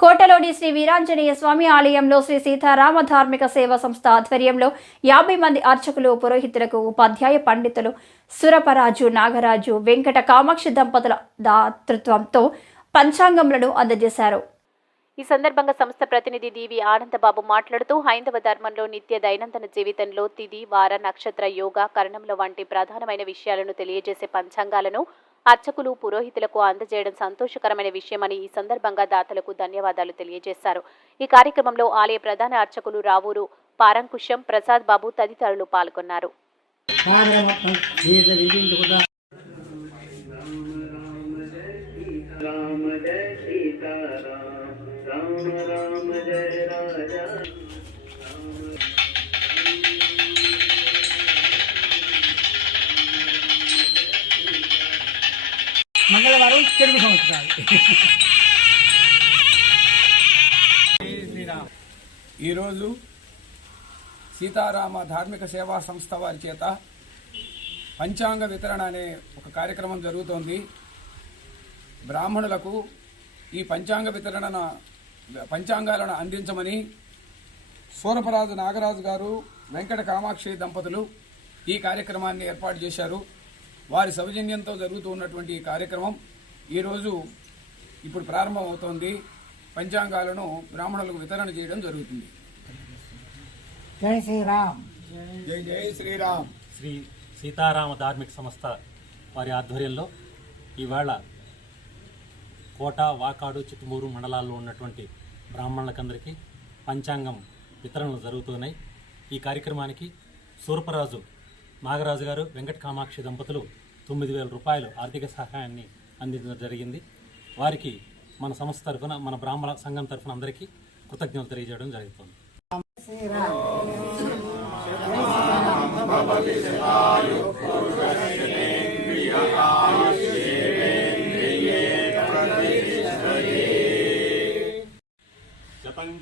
కోటలోని శ్రీ వీరాంజనేయ స్వామి ఆలయంలో శ్రీ సీతారామ ధార్మిక సేవా సంస్థ ఆధ్వర్యంలో 50 మంది అర్చకులు, పురోహితులకు, ఉపాధ్యాయ పండితులు సురపరాజు, నాగరాజు, వెంకట కామాక్షి దంపతుల దాతృత్వంతో పంచాంగములను అందజేశారు. ఈ సందర్భంగా సంస్థ ప్రతినిధి డివి ఆనందబాబు మాట్లాడుతూ హైందవ ధర్మంలో నిత్య దైనందిన జీవితంలో తిథి, వార, నక్షత్ర, యోగ, కరణముల వంటి ప్రధానమైన విషయాలను తెలియజేసే పంచాంగాలను అర్చకులు, పురోహితులకు అందజేయడం సంతోషకరమైన విషయమని ఈ సందర్భంగా దాతలకు ధన్యవాదాలు తెలియజేశారు. ఈ కార్యక్రమంలో ఆలయ ప్రధాన అర్చకులు రావూరు పారంకుశం ప్రసాద్ బాబు తదితరులు పాల్గొన్నారు. మంగళవారం తెలుగు సంవత్సరాలు. ఈరోజు సీతారామ ధార్మిక సేవా సంస్థ వారి చేత పంచాంగ వితరణ అనే ఒక కార్యక్రమం జరుగుతోంది. బ్రాహ్మణులకు ఈ పంచాంగాలను అందించమని సూరపరాజు నాగరాజు గారు, వెంకట కామాక్షి దంపతులు ఈ కార్యక్రమాన్ని ఏర్పాటు చేశారు. వారి సౌజన్యంతో జరుగుతూ ఉన్నటువంటి ఈ కార్యక్రమం ఈరోజు ఇప్పుడు ప్రారంభమవుతోంది. పంచాంగాలను బ్రాహ్మణులకు వితరణ చేయడం జరుగుతుంది. జై శ్రీరామ్. జై జై శ్రీరామ్. శ్రీ సీతారామ ధార్మిక సంస్థ వారి ఆధ్వర్యంలో ఇవాళ కోట, వాకాడు, చిత్తమూరు మండలాల్లో ఉన్నటువంటి బ్రాహ్మణులకందరికీ పంచాంగం వితరణలు జరుగుతున్నాయి. ఈ కార్యక్రమానికి సూరపరాజు నాగరాజు గారు, వెంకట కామాక్షి దంపతులు 9,000 రూపాయలు ఆర్థిక సహాయాన్ని అందించడం జరిగింది. వారికి మన సంస్థ తరఫున, మన బ్రాహ్మణ సంఘం తరఫున అందరికీ కృతజ్ఞతలు తెలియజేయడం జరుగుతుంది.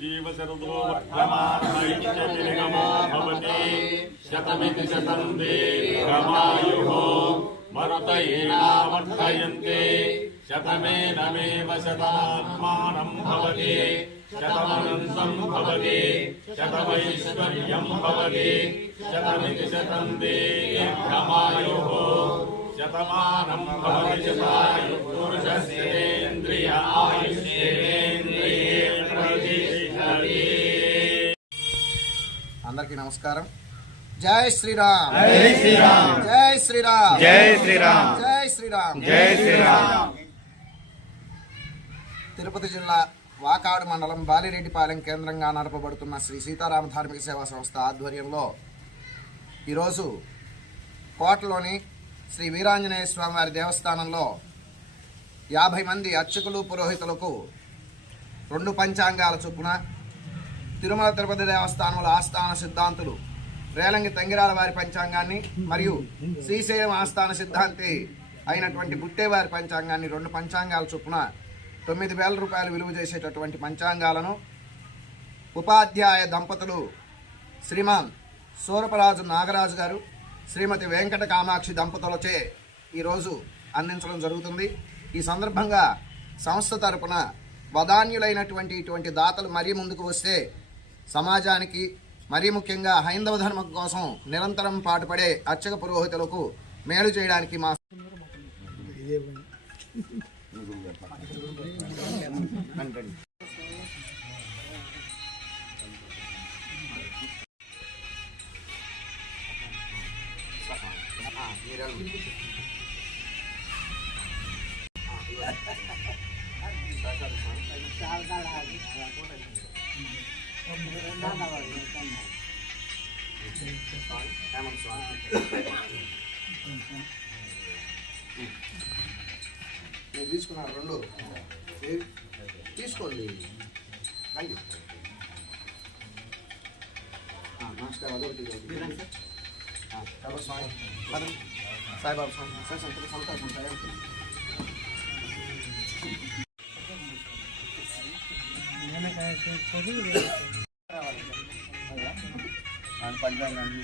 జీవ శరదో వర్ధమానమో భవతి శతమితి శతం దీర్ఘమాయుః మరుతయేనావర్ధయంతే శతమేనమేవ శతమాత్మానం భవతి శతమనంతం భవతి శతమైశ్వర్యం భవతి శతమితి శతం దీర్ఘమాయుః శతమానం భవతి శతాయుః పురుషస్యేంద్రియ ఆయుష్యేంద్రియే. అందరికీ నమస్కారం. జై శ్రీరామ్. జై శ్రీరామ్. జై శ్రీరామ్. జై శ్రీరామ్. జై శ్రీరామ్. జై శ్రీరామ్. తిరుపతి జిల్లా వాకాడు మండలం బాలిరెడ్డిపాలెం కేంద్రంగా నడపబడుతున్న శ్రీ సీతారామ ధార్మిక సేవా సంస్థ ఆధ్వర్యంలో ఈరోజు కోటలోని శ్రీ వీరాంజనేయ స్వామి వారి దేవస్థానంలో 50 మంది అర్చకులు, పురోహితులకు 2 పంచాంగాల చొప్పున తిరుమల తిరుపతి దేవస్థానంలో ఆస్థాన సిద్ధాంతులు రేలంగి తంగిరాల వారి పంచాంగాన్ని మరియు శ్రీశైలం ఆస్థాన సిద్ధాంతి అయినటువంటి బుట్టేవారి పంచాంగాన్ని 2 పంచాంగాల చొప్పున 9,000 రూపాయలు విలువ చేసేటటువంటి పంచాంగాలను ఉపాధ్యాయ దంపతులు శ్రీమాన్ సూరపరాజు నాగరాజు గారు, శ్రీమతి వెంకట కామాక్షి దంపతులచే ఈరోజు అందించడం జరుగుతుంది. ఈ సందర్భంగా సంస్థ తరపున వదాన్యులైనటువంటి ఇటువంటి దాతలు మరీ ముందుకు వస్తే సమాజానికి, మరీ ముఖ్యంగా హైందవ ధర్మం కోసం నిరంతరం పాటుపడే అర్చక పురోహితులకు మేలు చేయడానికి మా నేను తీసుకున్నాను 2 తీసుకోండి. Thank you. నమస్కారం. అదొకటి స్వామి సాయిబాబు స్వామి సంతోషం పంచాంగాన్ని